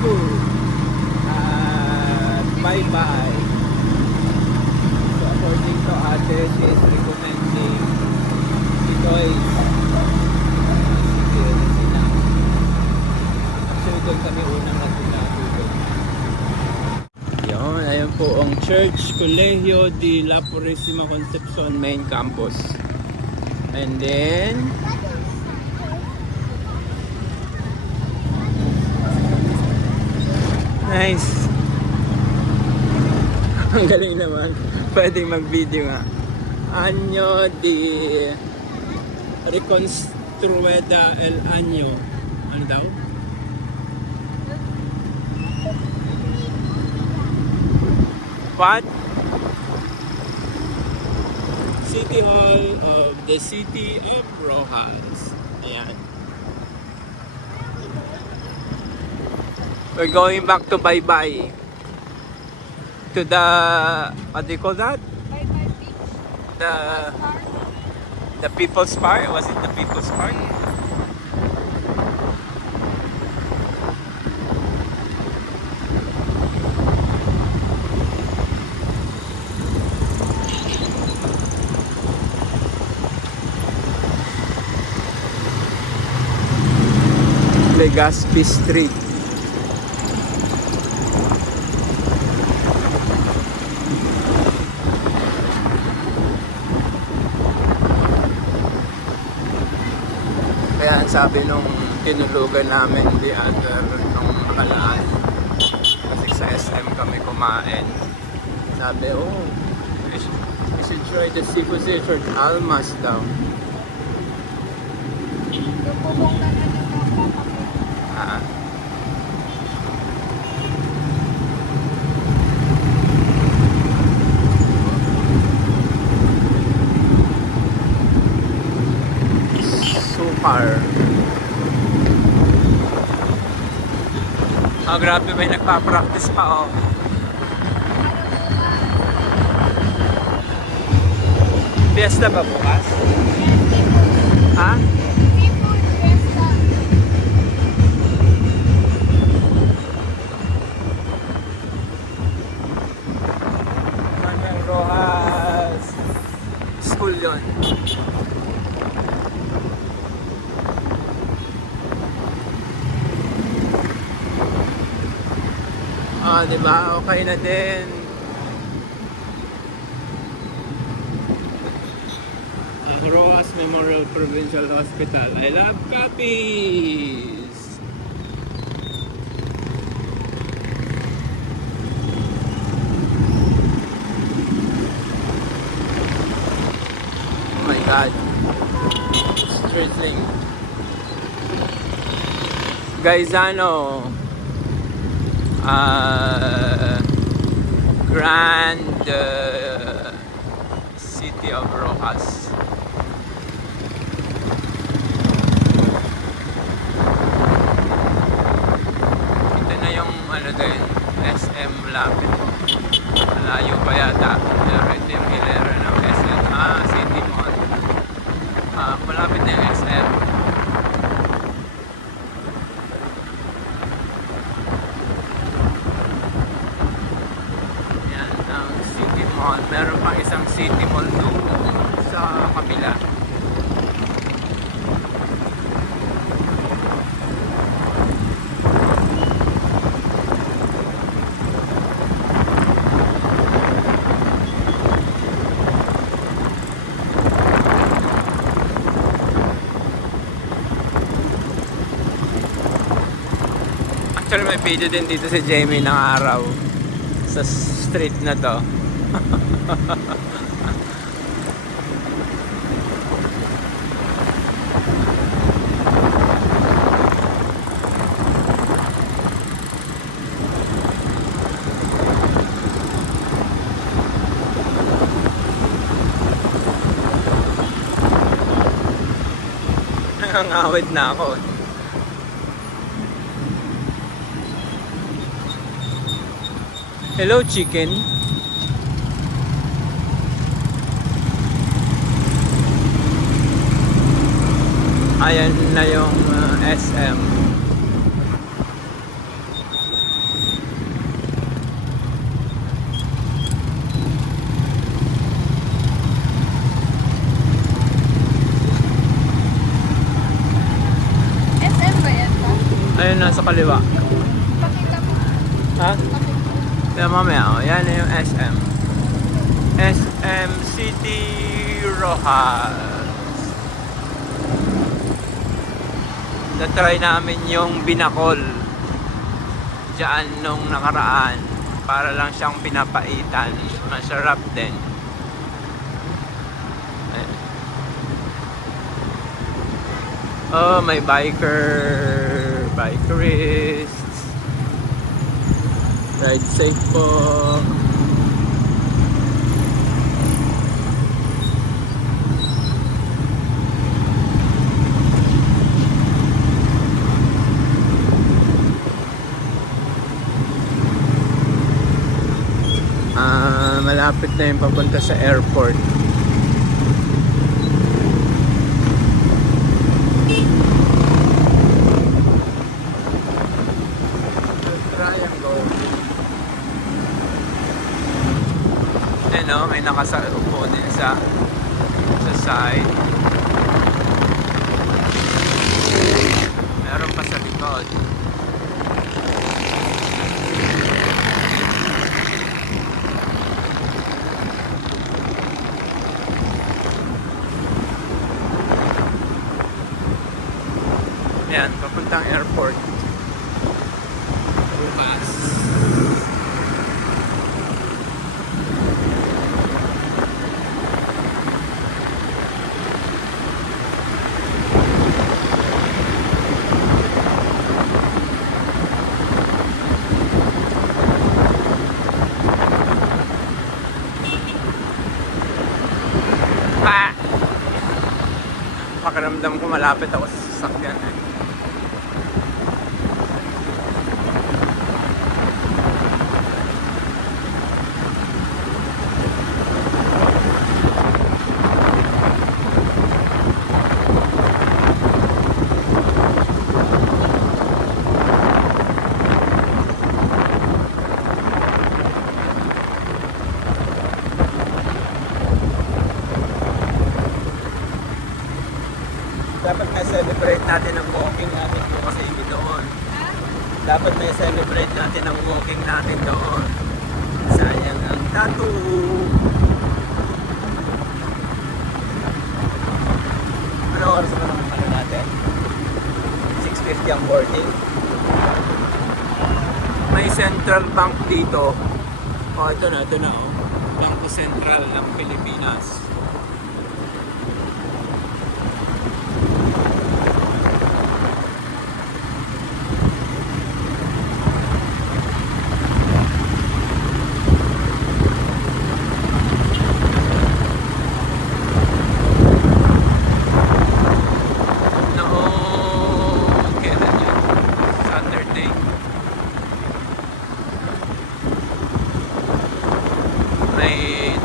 food at bye-bye. So according to ate, she is recommending Pinoy's. Sige, sila. Actually, doon kami unang natulado doon. Yun, ayun po ang Church Colegio de la Purísima Concepcion main campus. And then nice. Ang galing naman. Pwedeng mag-video nga. Año de Reconstruida el Año. Ano daw? What? City Hall of the City of Rojas. Ayan. We're going back to Bye-Bye. To the, what do you call that? Bye-Bye Beach. The People's Park? Was it the People's Park? Legazpi Street. Kaya sabi nung tinulugan namin the other nung nakalaan, kasi sa SM kami kumain, sabi we should try the seafood at Almas daw. Lubong na yung Ah. Super. Grabe, may nagpa-practice pa, oh. Fiesta ba bukas? Ha? Seafood Fiesta. Manuel Rojas School yun. Diba? Okay na din. Rojas Memorial Provincial Hospital. I love copies! Oh my God. Drizzling. Gaisano. Grand City of Rojas. Ito na yung ano din, SM lapit. Malayo pa yata. Pero ito yung hilera ng SM. City Mall. Malapit na yung SM. Meron pang isang City Mall doon sa kabila. Actually may video din dito si Jamie ng araw sa street na to. Nangangawid na ako. Hello, chicken. Ayan na yung SM. Ayun, nasa kaliwa. Pakita mo. Ha? Pakita. Kaya mamaya, oh, yan na yung SM. SM City Rojas. Na-try namin yung binakol diyan nung nakaraan. Para lang siyang pinapaitan. Masarap din. Ayan. Oh, may bikerists. Ride safe po. Malapit na yung papunta sa airport. Triangle. Ano, may nakasaupo din sa side. Meron pa sa likod. Yan, papuntang airport. Bukas. Ah! Pakiramdam ko malapit ako sa sasakyan eh. Dapat may celebrate natin ang walking natin bukas sa inyo doon. Dapat may celebrate natin ang walking natin doon. Sayang ang tattoo. Ano oras na naman ano natin? 6:50 ang boarding. May Central Bank dito. Oh, ito na oh. Bangko Sentral ng Pilipinas.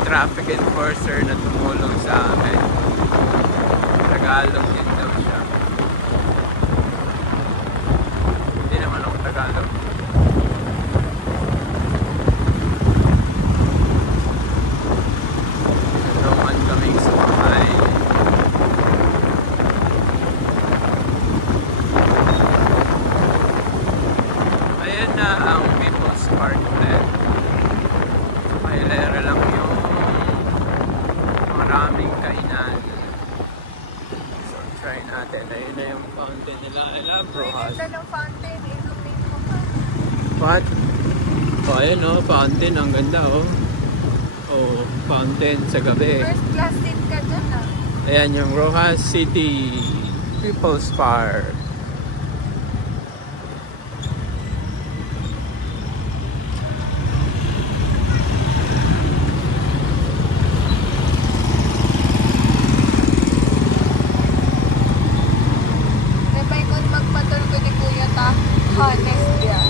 Traffic enforcer na tumulong sa amin. Tagalog din daw siya. Hindi naman ako Tagalog. Roman kaming sumakay. Ayan na ang People's Park net. May lera lang yung maraming kainan. So, try natin. Ayun na yung fountain nila. I love Rojas. Ganda ng fountain. Ilumit mo pa. What? Oh, ayun oh, fountain. Ang ganda oh. Oh, fountain sa gabi. First class seat ka dyan ah. Ayan yung Rojas City People's Park. Repay kung magpatol ko ni Kuya ta. Honest yan.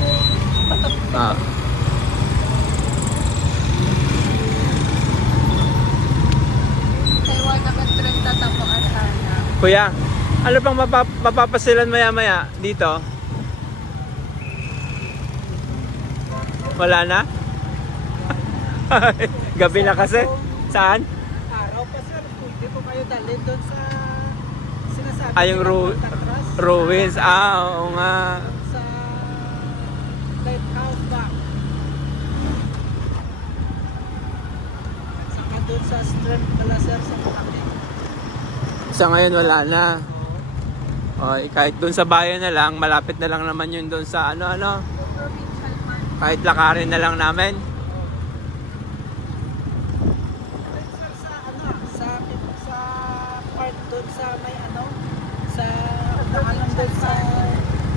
Ah. Taiwan naman trend tatapuan sana. Kuya, ano pang mapapasilan maya-maya dito? Wala na? Gabi na kasi. Saan? Araw pa sir, pwede po kayo dalhin doon sa sinasabi Ay, yung nilang Santa Cruz. ruins. Ah, oo nga. Sa sa strength pala sir sa Makati. Sa ngayon wala na. Oo. O, kahit doon sa bayan na lang, malapit na lang naman yun doon sa ano. Provincial park. Kahit lakarin na lang namin. Then, sir, sa sa part doon sa may sa pangalan doon sa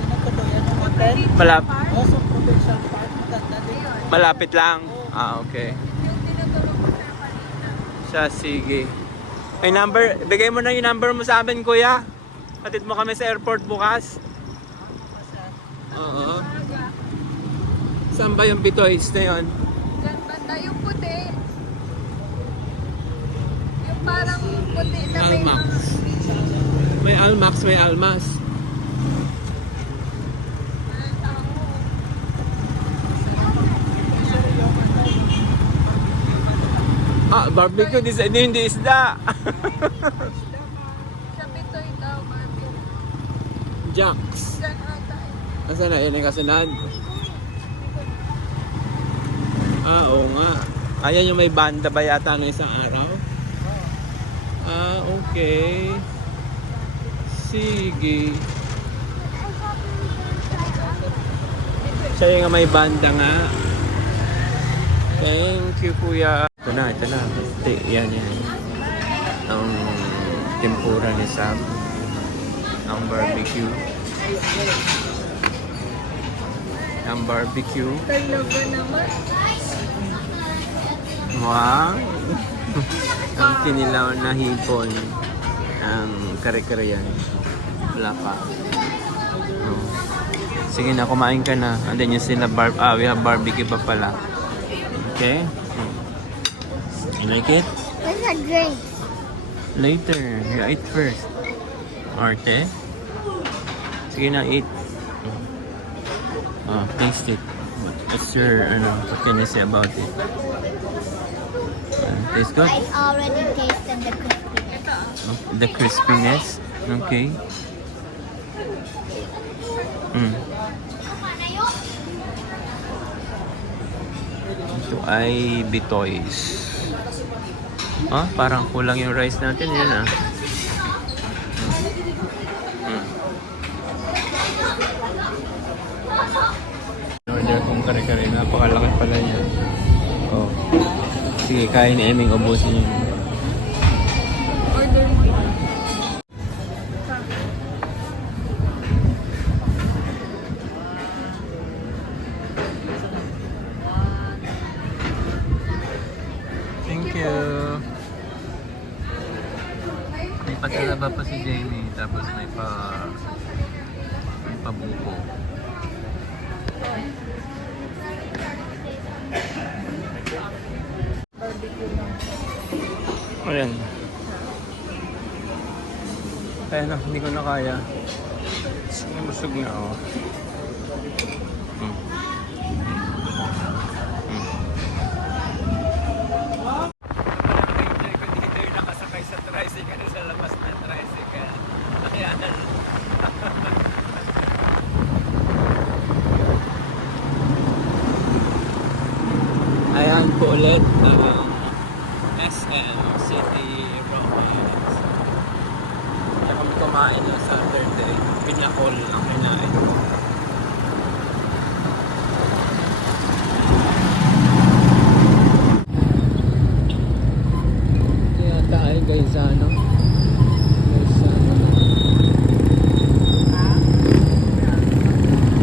tinutuloyan ng hotel. Malapit. Sa provincial park, maganda din. Malapit lang. Ah, okay. Yung tinutulog ko sa kanina. Siya, sige. May number, bigay mo na yung number mo sa amin, kuya. Hatid mo kami sa airport bukas. Oo. Saan ba yung Bitoys na yun? Diyan banda yung puti. Yung parang puti na may Almax. mga May Almax, may Almas. walang tao. Ah, barbecue, hindi isda. Sa Bitoy daw, mami. Jacks. Diyan ata eh. Asan na? Yan ang kasunod. Ah, oo nga. Ayan yung may banda ba yata ng isang araw? Ah, okay. Sige. Siya yung may banda nga. Thank you, kuya. Ito na. Yan. Ang tempura ni Sam. Ang barbecue. Talaga naman. Wow! Ang kinilaw na hipon. Ang kare-kare yan. Wala pa. Oh. Sige na, kumain ka na. Andun yung sila we have barbecue pa pala. Okay? You like it? Where's a drink? Later. You eat first. Arte? Sige na, eat. Oh, taste it. What's your, what can you say about it? Tastes good? I already tasted the crispiness. The crispiness. Okay. Ito ay Bitoys. Ah, parang kulang yung rice natin. Yun ah. Order kong kare-kare. Napakalaki pala niya. Oh. Sige, kain ni Eming. Ubusin yun. Order mo yun. Thank you. May patalaba pa si Jamie. Tapos may pabuko. Ayan. Kaya na, hindi ko na kaya. Busog na ako. Enjoy ko dito yung nakasakay sa tricycle sa labas ng tricycle. Ayan. Ayan po ulit ang SM City Romance. Kaya kami kumain ng Saturday. Pinakol ang kinain ko. Kaya tayo guys ano?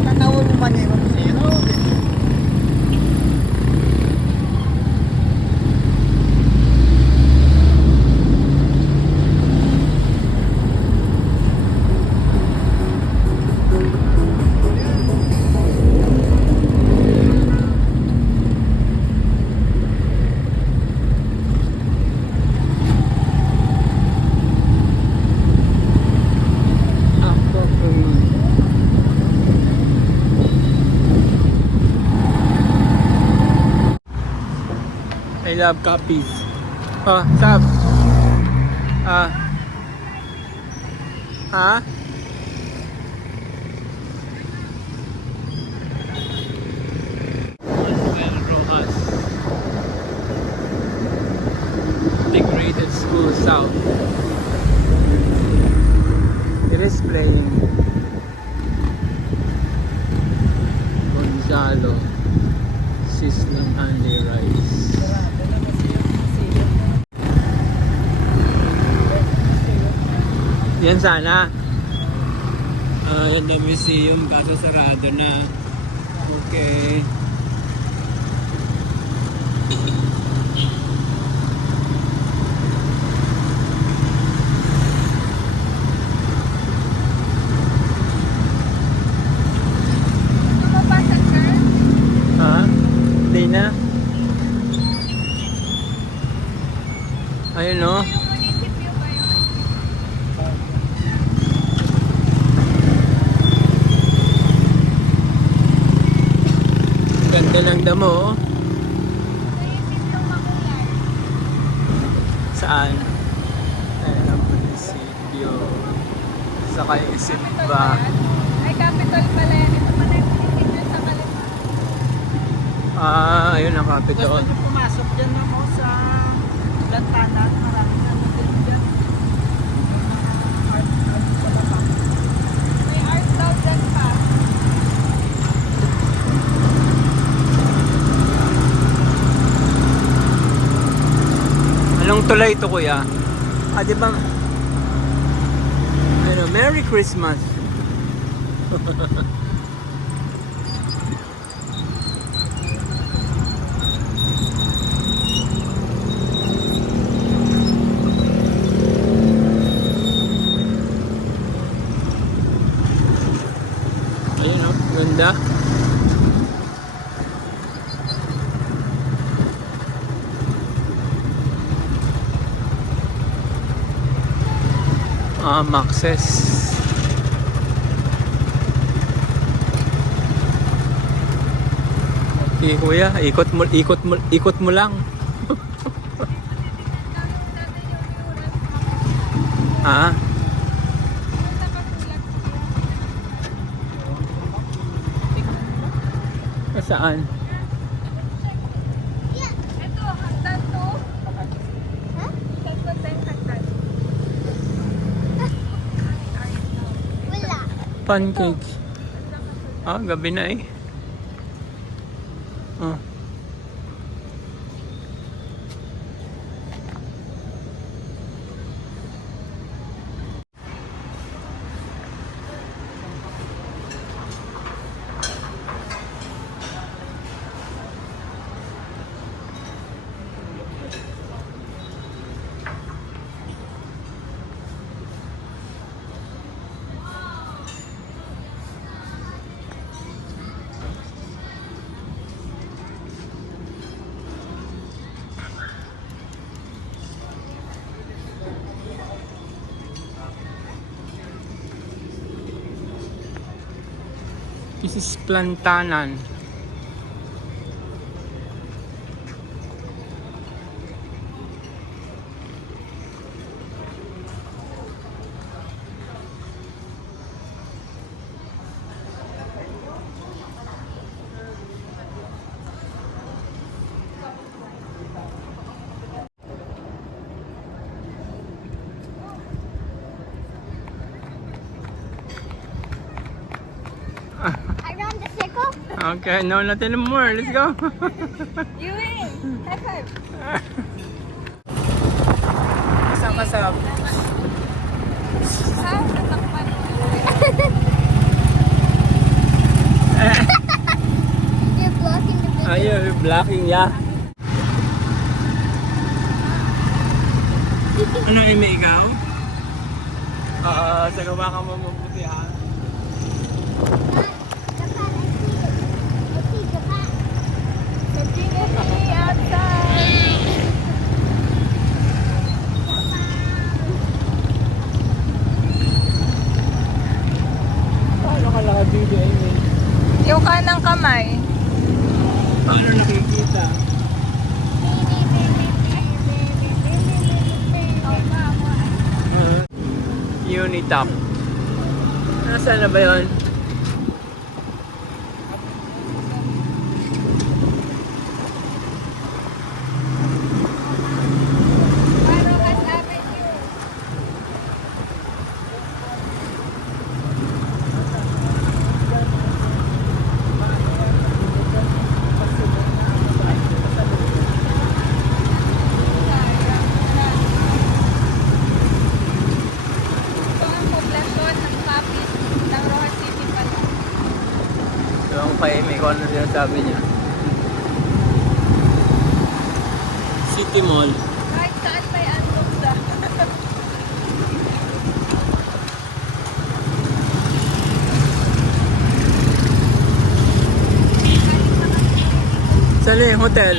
Tanawin mo man yun. I love copies. Oh, stop. Ha? regalo. Sizzling honey rice. Sarado na kasi yung museum. Yan sana. Yan na museum kaso sarado na. Okay. Lumabas ang girl. Ha? Hindi na. Ayun no. Yung munisipyo ba yun? Ganda ng damo. Oh. Munisipyo Makulay. Saan? Ayun ang munisipyo. Sa kayo isip Capitol ba? ba yan? Ay, capital pala yan. Ito pala yung munisipyo sa Kalima. Ayun ang Gusto Capitol. niyo pumasok dyan ako sa Lantanan. Maraming ano din dyan. Art sa baba. May art daw dyan pa. Anong tulay ito kuya? Di ba? Ano, Merry Christmas. Ayun oh, ganda. Maxes. Kuya, ikot mo lang. Ah, saan? Ito, hagdan to. Saan ba tayo hagdan? Wala. Pancake. Gabi na eh. This is Plantanan. Around the circle? Okay, no, not anymore. Let's go. You win! High five! Saan ka sa? Ha? Tatakpan mo. You're blocking the video. You're blocking, yeah. Ano ime ikaw? Sa gawa ka mo mabuti ha. Community outside! Paano ka nakabili Amy? Yung kanang kamay. Paano nakikita? Unitop. Nasaan na ba yun? Marocas Avenue. kay Amy kung ano din sabi niya. City Mall. Kahit saan may andong sa. Saan yung hotel?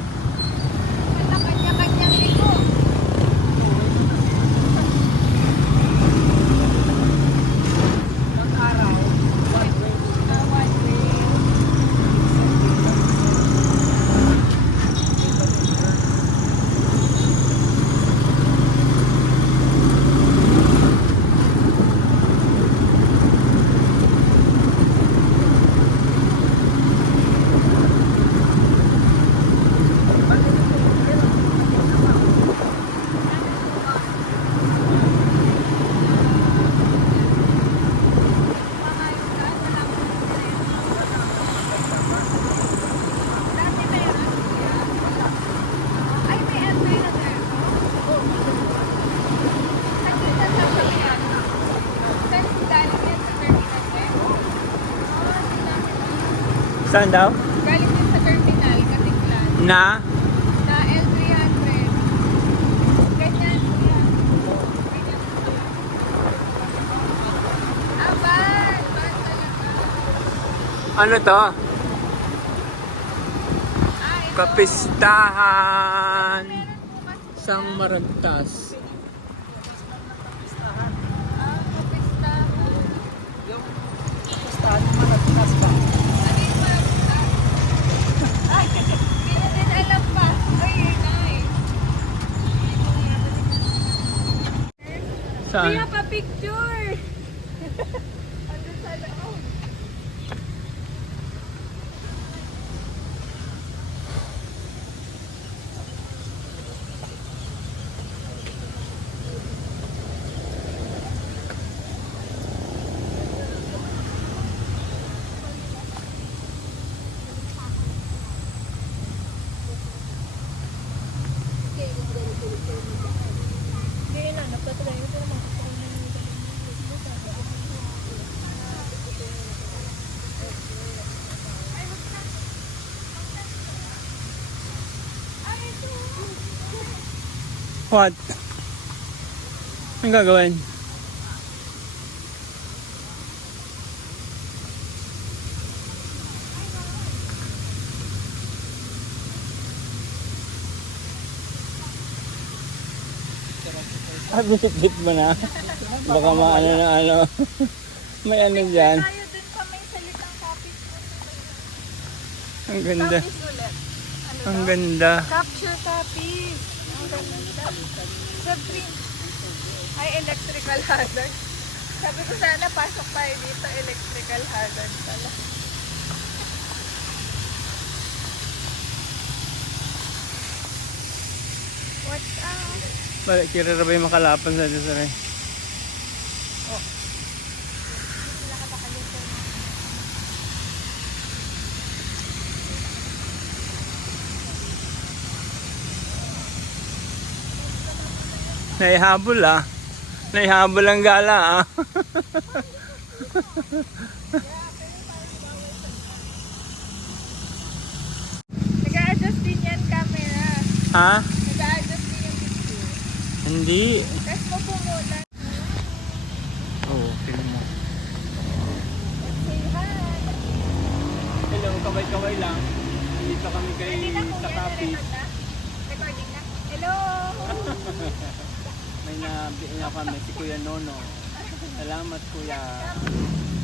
Wala kanya-kanyang ligo. Ilang araw, one way. One way. Dati meron. Ay, may entry na there. At yung sasabi yan. Saan galing yan sa terminal eh? Saan daw? Galing din sa terminal, Katiklan. Na? Na L300. Ganyan, yan. Ganyan. Ah, van! Van talaga. Ano to? Ah, ito. Kapistahan. Meron po kasi Sang Marantas. kapistahan. Yung kapistahan yung mga tinas ba? Ano yung maragta? Ay, hindi na din alam pa. Ay, yun ay. Saan? Kuya, pa-picture! Andun sa loob. Hindi na, napatry ko naman. What? Anong gagawin? Ah, bisit mo na. Baka maano na ano. May ano dyan. Tayo dun sa may salitang kapis. Ang ganda. Kapis ulit. Ano Ang daw? ganda. Capture kapis. Ang ganda. Sa green. Ay, electrical hazard. Sabi ko sana pasok tayo dito, electrical hazard pala. What's up? Balik, kirarabay makalapan sa Desiree. Naihabol ah. Naihabol ang gala ah. Nag-a-adjust din yan camera. Ha? Nag-a-adjust din yung picture. Hindi. Test mo po muna. Oo, film mo. Say hi. Hello, kaway-kaway lang. Dito kami kay Hindi na sa kuya, Capiz. na-record na? Recording na? Hello! May nabiya kami si Kuya Nono. Salamat Kuya.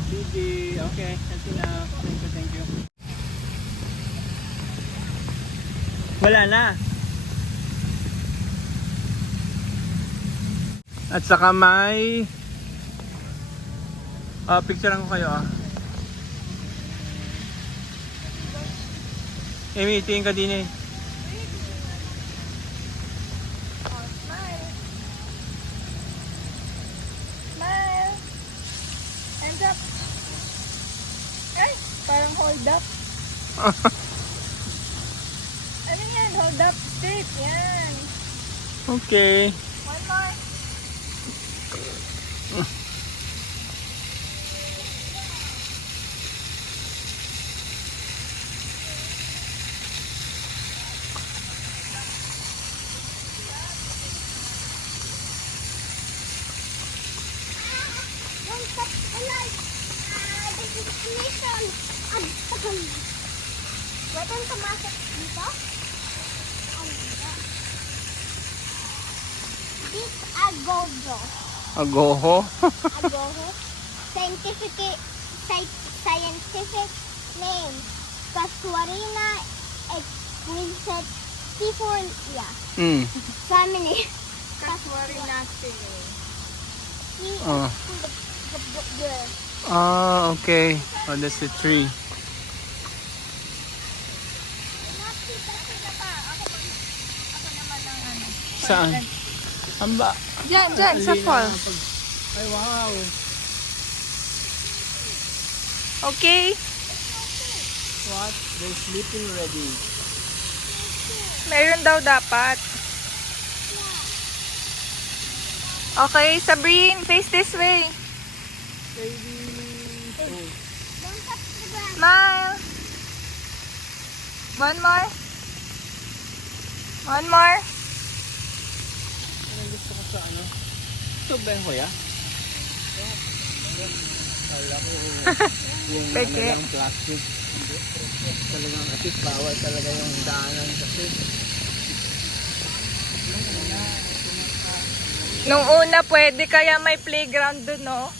Gigi, okay. Kasi na. Thank you. Wala na. At saka may picturean ko kayo ah. Amy, tingin ka din eh. Oh, smile. Smile. hold up. Ay, parang hold up. Ano yan? Hold up straight. Yan. Okay. One more. Pwede pumasok dito? This agogo. Agoho. Agogo. Scientific name. Casuarina exquisitifolia. Mm. Family. Casuarinaceae. Oh. Okay. Oh, that's the tree. Saan? Amba. Diyan, sa fall. Ay, wow. Okay. What? They're sleeping already. Meron daw dapat. Okay, Sabrine, face this way. Don't touch the ground. Smile. One more. One more. Anong gusto ko sa ano? Ito ba yung hoya? Kala ko yung Peke. ano lang plastic. Talagang kasi bawal talaga yung daanan kasi. Nung una pwede kaya may playground dun, no?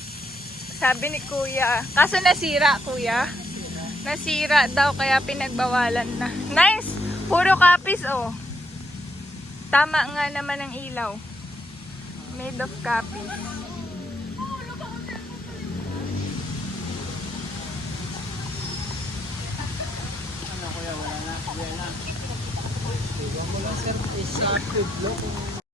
Sabi ni Kuya. Kaso nasira, Kuya. Nasira daw kaya pinagbawalan na. Nice! Puro copies, oh. Tama nga naman ang ilaw. Made of copies. Ano kuya, wala na. Wala na. Iwan mo lang sir, isa food block.